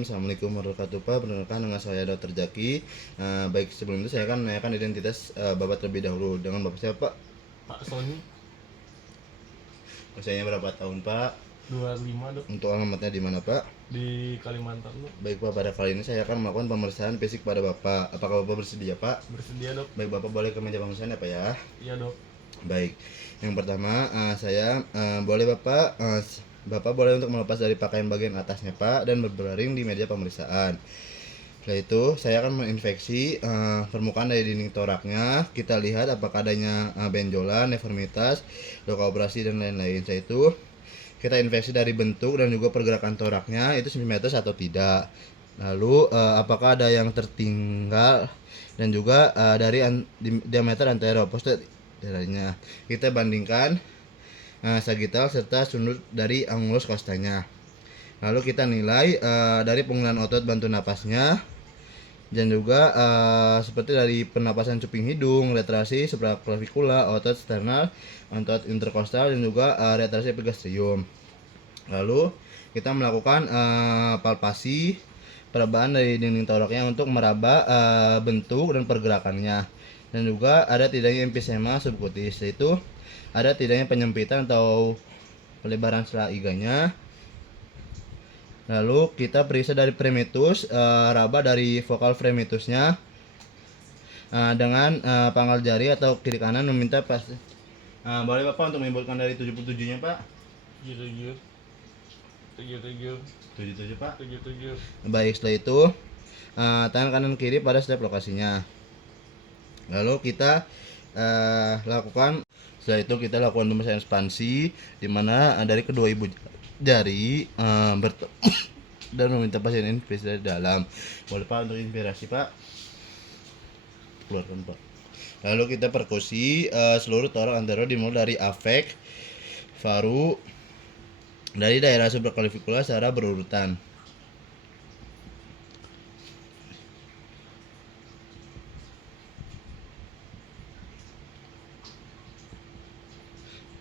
Bismillahirrahmanirrahim. Assalamualaikum warahmatullahi wabarakatuh. Perkenalkan dengan saya Dr. Jaki. Baik, sebelum itu saya akan menanyakan identitas Bapak terlebih dahulu. Dengan Bapak siapa, Pak? Pak Sony. Usianya berapa tahun, Pak? 25, Dok. Untuk alamatnya di mana, Pak? Di Kalimantan, Dok. Baik, Pak, pada kali ini saya akan melakukan pemeriksaan fisik pada Bapak. Apakah Bapak bersedia, Pak? Bersedia, Dok. Baik, Bapak boleh ke meja pemeriksaan ya, Pak ya? Iya, Dok. Baik, yang pertama saya boleh Bapak boleh untuk melepas dari pakaian bagian atasnya, Pak, dan berbaring di meja pemeriksaan. Setelah itu saya akan menginfeksi permukaan dari dinding toraknya. Kita lihat apakah adanya benjolan, deformitas, luka operasi dan lain-lain. Setelah itu kita infeksi dari bentuk dan juga pergerakan toraknya itu simetris atau tidak. Lalu apakah ada yang tertinggal dan juga dari diameter anterior posteriornya. Kita bandingkan sagittal serta sudut dari angulus costanya. Lalu kita nilai dari penggunaan otot bantu napasnya dan juga seperti dari penapasan cuping hidung, retraksi supraclavicular, otot sternal, otot interkostal dan juga retraksi epigastrium. Lalu kita melakukan palpasi perabaan dari dinding toraknya untuk meraba bentuk dan pergerakannya. Dan juga ada tidaknya emfisema subkutis, yaitu ada tidaknya penyempitan atau pelebaran sela iganya. Lalu kita periksa dari fremitus, raba dari vokal fremitusnya dengan pangkal jari atau kiri kanan meminta boleh Bapak untuk menyebutkan dari 77-nya, Pak? 77. 77. 77, Pak. 77. Baik, setelah itu tangan kanan kiri pada setiap lokasinya. Lalu kita lakukan pemeriksaan ekspansi di mana dari kedua ibu jari bertemu dan meminta pasien infeksi dari dalam. Boleh, Pak, untuk inspirasi, Pak? Keluarkan, Pak. Lalu kita perkusi seluruh torak anterior dimulai dari afek, faru, dari daerah supraclavicular secara berurutan.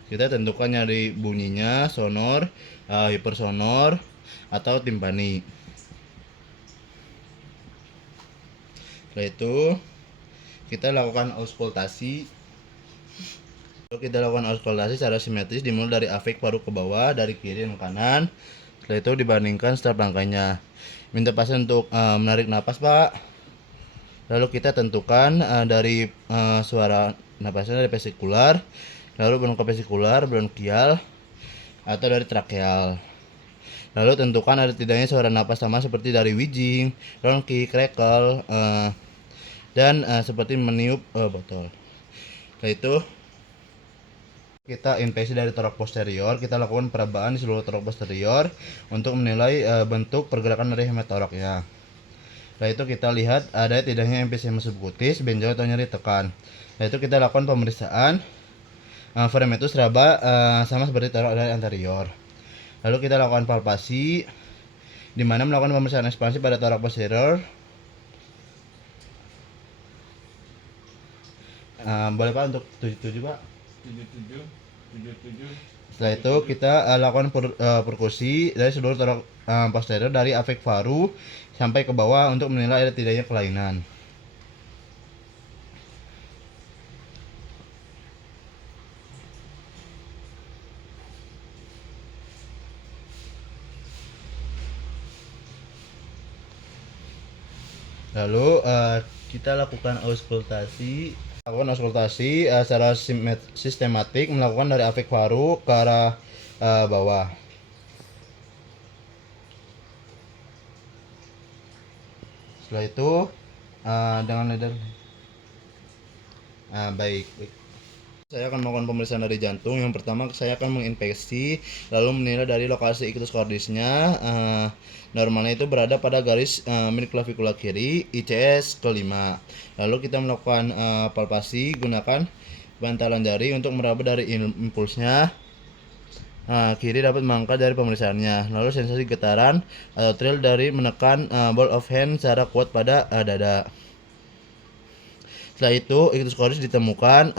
Kita tentukan nyari bunyinya sonor, hipersonor, atau timpani. Setelah itu kita lakukan auskultasi. Secara simetris dimulai dari afek paru ke bawah, dari kiri dan kanan. Setelah itu dibandingkan setiap langkahnya. Minta pasien untuk menarik napas, Pak. Lalu kita tentukan dari suara napasnya dari vesikular, lalu bronkovesikular, bronkial, atau dari trakeal. Lalu tentukan ada tidaknya suara napas sama seperti dari wheezing, bronki, crackle, dan seperti meniup botol. Setelah itu kita infeksi dari torak posterior. Kita lakukan perabaan di seluruh torak posterior untuk menilai bentuk pergerakan dari hematorak ya. Setelah itu kita lihat ada tidaknya emfisema subkutis, benjol atau nyeri tekan. Setelah itu kita lakukan pemeriksaan fremitus raba sama seperti torak dari anterior. Lalu kita lakukan palpasi di mana melakukan pemeriksaan ekspansi pada torak posterior. Boleh, Pak, untuk 77, Pak? 77. 77. Setelah itu kita lakukan perkusi dari seluruh torak posterior dari afek faru sampai ke bawah untuk menilai ada tidaknya kelainan. Lalu kita lakukan auskultasi secara sistematik, melakukan dari afek faru ke arah bawah. Setelah itu dengan leader baik. Saya akan melakukan pemeriksaan dari jantung. Yang pertama saya akan menginfeksi lalu menilai dari lokasi ictus cordisnya. Normalnya itu berada pada garis midclavicular kiri, ICS kelima. Lalu kita melakukan palpasi gunakan bantalan jari untuk meraba dari impulsnya. Kiri dapat mengangkat dari pemeriksaannya. Lalu sensasi getaran atau thrill dari menekan ball of hand secara kuat pada dada. Setelah itu ictus cordis ditemukan.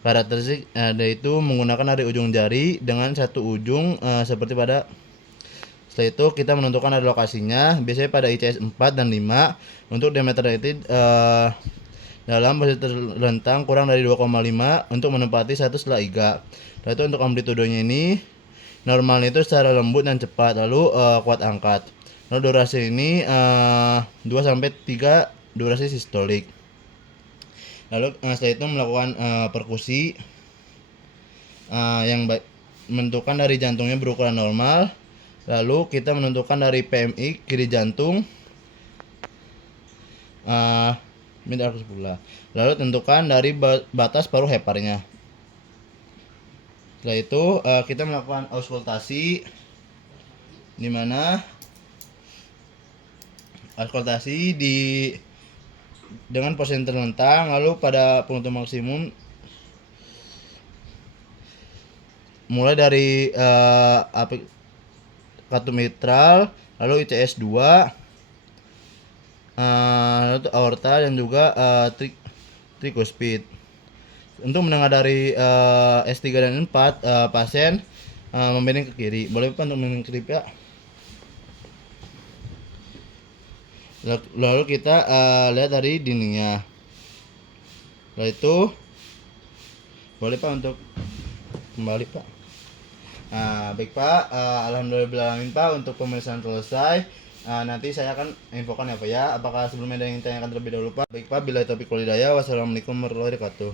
Karakteristik yaitu menggunakan dari ujung jari dengan satu ujung seperti pada. Setelah itu kita menentukan ada lokasinya, biasanya pada ICS 4 dan 5. Untuk diameter itu dalam posisi terlentang kurang dari 2,5 untuk menempati satu setelah iga. Setelah itu untuk amplitudenya ini normalnya itu secara lembut dan cepat, lalu kuat angkat. Lalu durasi ini 2 sampai 3 durasi sistolik. Lalu setelah itu melakukan perkusi yang menentukan dari jantungnya berukuran normal. Lalu kita menentukan dari PMI kiri jantung minta aku pula. Lalu tentukan dari batas paruh heparnya. Setelah itu kita melakukan auskultasi, di mana auskultasi dengan posisi terlentang, lalu pada penutup maksimum mulai dari katup mitral, lalu ICS 2, lalu aorta dan juga trikuspid. Untuk mendengar dari S3 dan 4, pasien membening ke kiri. Boleh Pak untuk membening ke kiri ya? Lalu kita lihat dari dindingnya. Setelah itu boleh Pak untuk kembali Pak. Baik Pak, alhamdulillah Pak untuk pemeriksaan selesai. Nanti saya akan infokan ya Pak ya. Apakah sebelumnya ada yang ditanyakan terlebih dahulu Pak? Baik Pak, bila taufiq wal hidayah. Wassalamualaikum warahmatullahi wabarakatuh.